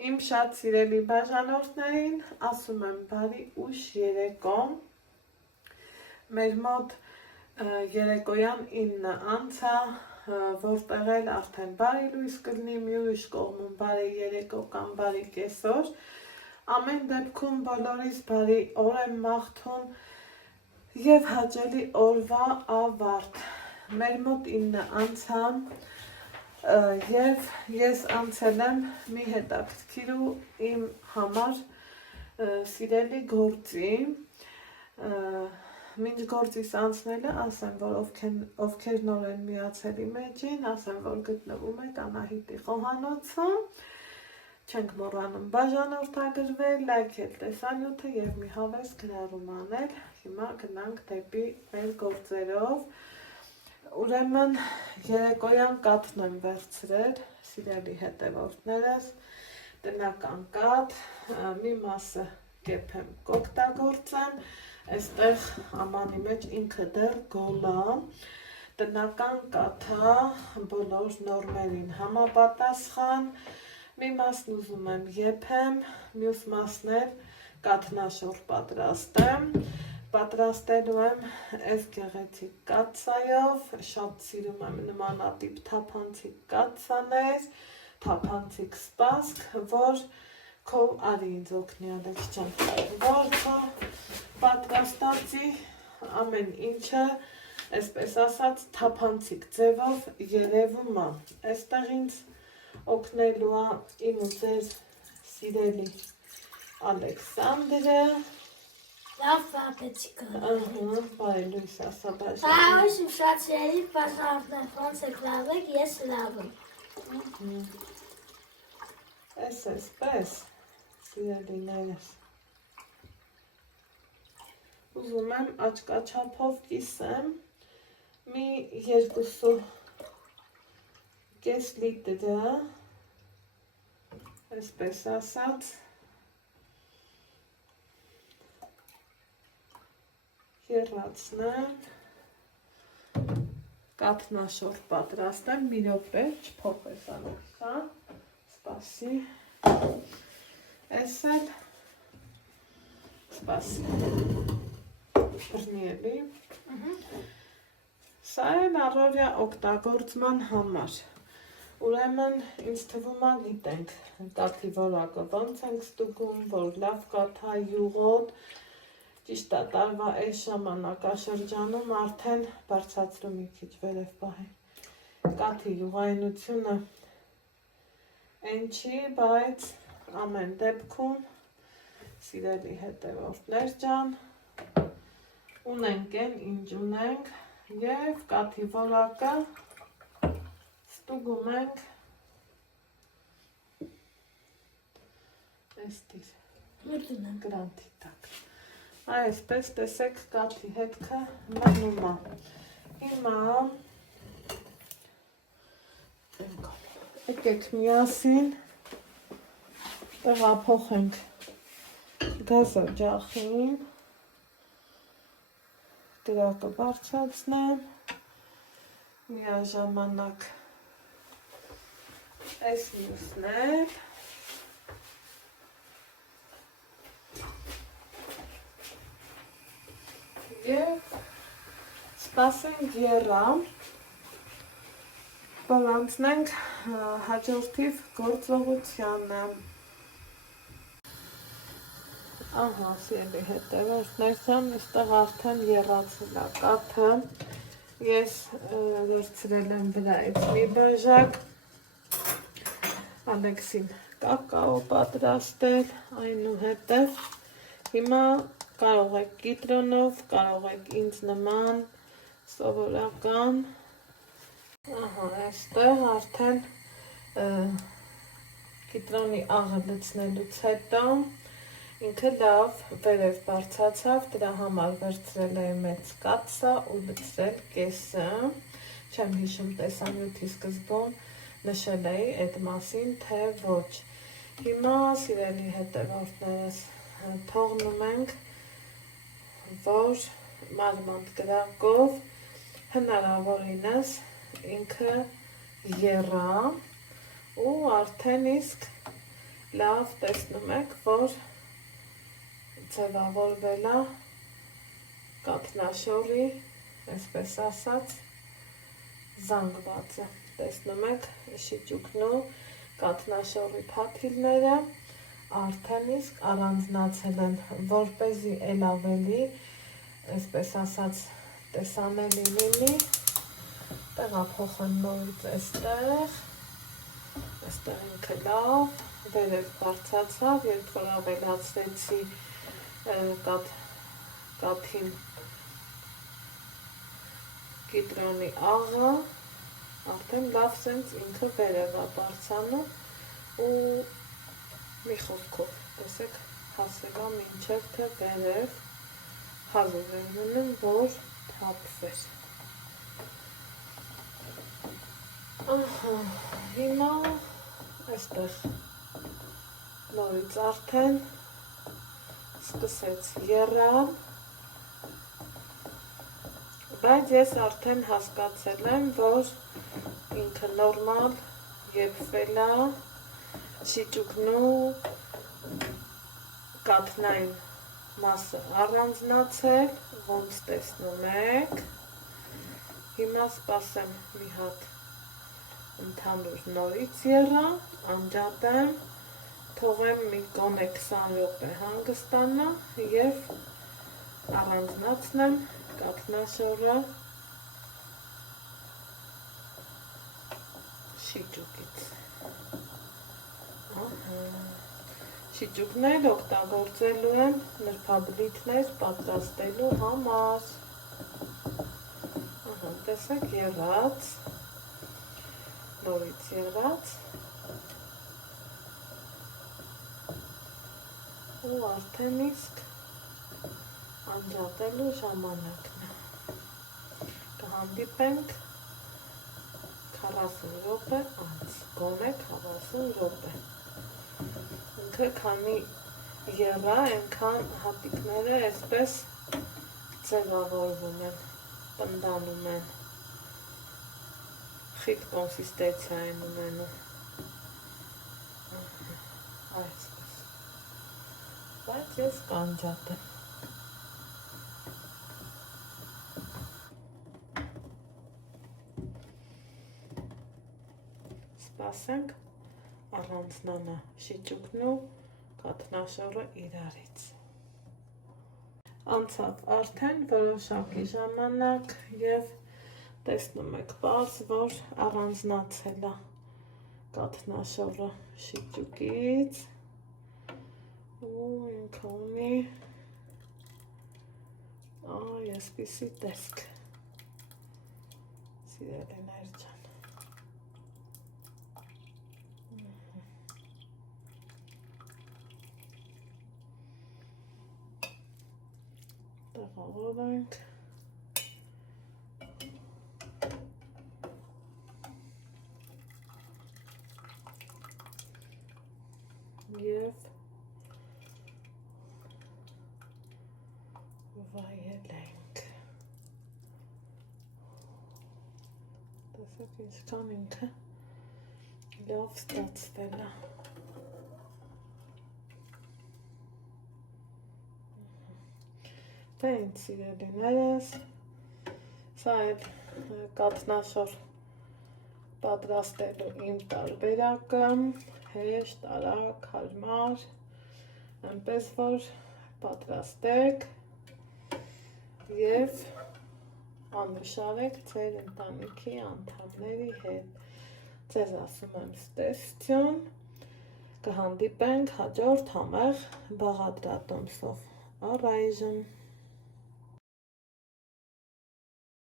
Իմ շատ սիրելի բաժանորդներին ասում եմ բարի ուշ երեկո, մեր մոտ երեկոյան 9 անցա, որտեղ էլ արդեն բարի լույս կլինի, մի ուրիշ կողմում բարի երեկո կամ բարի կեսօր, ամեն դեպքում բոլորիս բարի օր եմ մաղթում և հաճելի օրվա ավարտ, մեր մոտ 9 անցա, և ես անցել եմ մի հետաքրքիր ու իմ համար սիրելի գործի, մինչ գործիս անցնելը ասեմ, որ ովքեր նոր են միացել իմ էջին, ասեմ, որ գտնվում եք Անահիտի խոհանոցում, չենք մոռանում բաժանորդագրվել, լայքել տեսանյութը և մի հավես գրառում անել, հիմա գնանք դեպի մեր գործերով, ուրեմն երեկոյան կաթն եմ վերցրել, սիրելի հետևորդներս, տնական կաթ, մի մասը կեփեմ կօգտագործեմ, այստեղ ամանի մեջ ինքը դեռ գոլ է, տնական կաթա, բոլոր նորմերին համապատասխան, մի մասն ուզում եմ եփեմ, մյուս մասն էլ կաթնաշոր պատրաստեմ, պատրաստելու եմ այս գեղեցիկ կաթսայով, շատ սիրում եմ նմանատիպ թափանցիկ կաթսաներ, թափանցիկ սպասք, որ քո արի ինձ օգնի Ալեքս ջան, որ քո պատրաստածի ամեն ինչը, այսպես ասած, թափանցիկ ձևով երևում է, այստեղ ինձ օգնելու է իմ ու ձեր սիրելի Ալեքսանդրը, Լավ վապեցի կրում։ բայ լույս ասա բաժան։ Բայ իմ շատ սիրելի բաժանորդներ, ոնց եք լավ եք, ես լավ եմ։ Այսպես, սիրելիներս, ուզում եմ աչկաչափով կիսեմ, մի 2.5 լիտրը, այսպես ասած, եռացնեմ, կաթնաշոր պատրաստեմ, մի րոպե, չփոխես Ալեքսա, սպասի, այս էլ, սպասի, բռնի էլի, սա էլ առօրյա օգտագործման համար, ուրեմն ինձ թվում է գիտենք, կաթի որակը ոնց ենք ստուգում, որ լավ կաթա յուղոտ, ճիշտ է տարվա այս ժամանակաշրջանում արդեն բարձրացրու մի քիչ վերև պահի, կաթի յուղայնությունը են չի, բայց ամեն դեպքում, սիրելի հետևորդներ ջան, ունենք են, ինչ ունենք և կաթի որակը ստուգում ենք այստիր գրանտի տակ, այսպես տեսեք կաթի հետքը մնում է, հիմա եկեք միասին տեղափոխենք գազը ջախին, կրակը բարձրացնեմ, միաժամանակ այս մյուսն էլ, և սպասենք եռա, որ անցնենք հաջորդիվ գործողությանը, ահա սիրելի հետևորդներ ջան, այստեղ արդեն եռացել է կաթը, ես վերցրել եմ վրայից մի բաժակ, Ալեքսին կակաո պատրաստել, այնուհետև հիմա կարող եք կիտրոնով, կարող եք ինձ նման, սովորական, ահա այստեղ արդեն կիտրոնի աղը լցնելուց հետո, ինքը լավ վերև բարձրացավ, դրա համար վերցրել եմ մեծ կաթսա ու լցրել կեսը, չեմ հիշում տեսանյութի սկզբում նշել էի այդ մասին, թե ոչ, հիմա սիրելի հետևորդներս թողնում ենք, որ մանր կրակով հնարավորինս ինքը եռա ու արդեն իսկ լավ տեսնում եք, որ ձևավորվել է կաթնաշորի, այսպես ասած, զանգվածը։ Տեսնում եք շիճուկնու կաթնաշորի փաթիլները արդեն իսկ առանձնացել են, որպեսզի էլ ավելի, այսպես ասած, տեսանելի լինի, տեղափոխեմ նորից այստեղ ինքը լավ, վերև բարձացավ, երբ որ ավելացրեցի կաթին կիտրոնի աղը, արդեն լավ սենց ինքը վերև է բարձանում ու մի խոսքով, տեսեք, հասել է մինչև թե վերև հազով եմ ունում, որ թափվեր։ Հիմա այստեղ նորից արդեն սկսեց եռալ, բայց ես արդեն հասկացել եմ, որ ինքը նորմալ եփվել է, շիճուկնու կաթնային մասը առանձնացել, ոնց տեսնում եք։ Հիմա սպասեմ մի հատ ընդհանուր նորից եռա, անջատեմ, թողեմ մի գոնե 20 րոպե հանգստանա և առանձնացնեմ կաթնաշորը շիճուկից։ Շիճուկներ օգտագործելու եմ նրբաբլիթներ պատրաստելու համար։ Տեսեք, եռած, նորից եռած ու արդեն իսկ անջատելու ժամանակն է։ Կհանդիպենք 40 րոպե անց, գոնե 40 րոպե։ Ինքը քանի եռա, այնքան հատիկները այսպես ձևավորվում են, պնդանում են, խիտ կոնսիստենցիա են ունենում, այսպես, բայց ես կանջատեմ։ Սպասենք առանձնանա շիճուկնու կաթնաշորը իրարից։ Անցավ արդեն որոշակի ժամանակ և տեսնում եք պարզ, որ առանձնացել է կաթնաշորը շիճուկից ու ինքը ունի այսպիսի տեսք, սիրելիներ ջան։ Տեղավորենք և վայելենք։ Տեսեք ինչքան ինքը լավ ստացվել է։ Դե ինձ սիրելիներս, սա էլ կաթնաշոր պատրաստելու իմ տարբերակը, հեշտ, արագ, հարմար, այնպես որ պատրաստեք և անուշարեք ձեր ընտանիքի անդամների հետ։ Ձեզ ասում եմ ստեսություն, կհանդիպենք հաջորդ համեղ բաղադրատոմսով։ Առայժմ